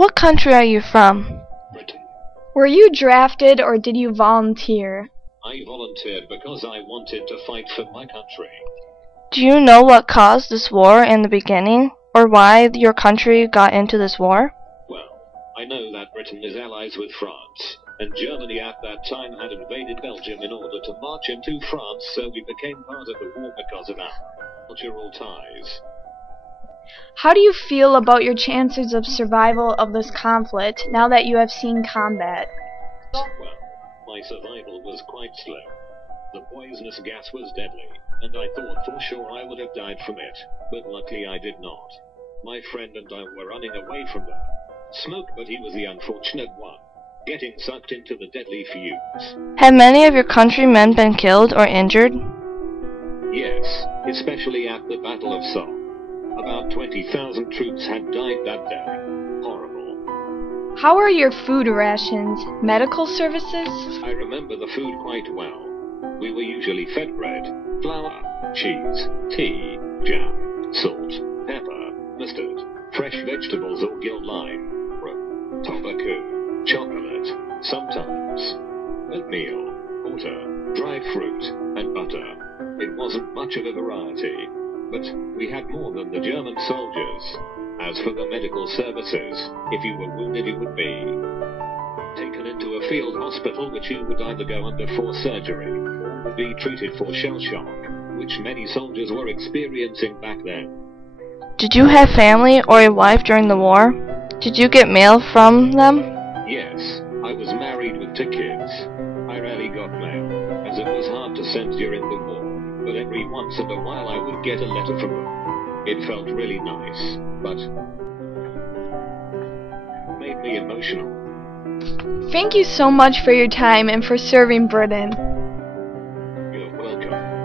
What country are you from? Britain. Were you drafted or did you volunteer? I volunteered because I wanted to fight for my country. Do you know what caused this war in the beginning, or why your country got into this war? Well, I know that Britain is allies with France, and Germany at that time had invaded Belgium in order to march into France, so we became part of the war because of our cultural ties. How do you feel about your chances of survival of this conflict now that you have seen combat? Well, my survival was quite slow. The poisonous gas was deadly, and I thought for sure I would have died from it, but luckily I did not. My friend and I were running away from the smoke, but he was the unfortunate one, getting sucked into the deadly fumes. Have many of your countrymen been killed or injured? Yes, especially at the Battle of Somme. About 20,000 troops had died that day. Horrible. How are your food rations? Medical services? I remember the food quite well. We were usually fed bread, flour, cheese, tea, jam, salt, pepper, mustard, fresh vegetables or gill lime, tobacco, chocolate, sometimes oatmeal, water, dried fruit, and butter. It wasn't much of a variety, but we had more than the German soldiers. As for the medical services, if you were wounded you would be taken into a field hospital, which you would either go under for surgery or be treated for shell shock, which many soldiers were experiencing back then. Did you have family or a wife during the war? Did you get mail from them? Yes, I was married with 2 kids. I rarely got mail, as it was hard to send during the war, but every once in a while I would get a letter from them. It felt really nice, but made me emotional. Thank you so much for your time and for serving Britain. You're welcome.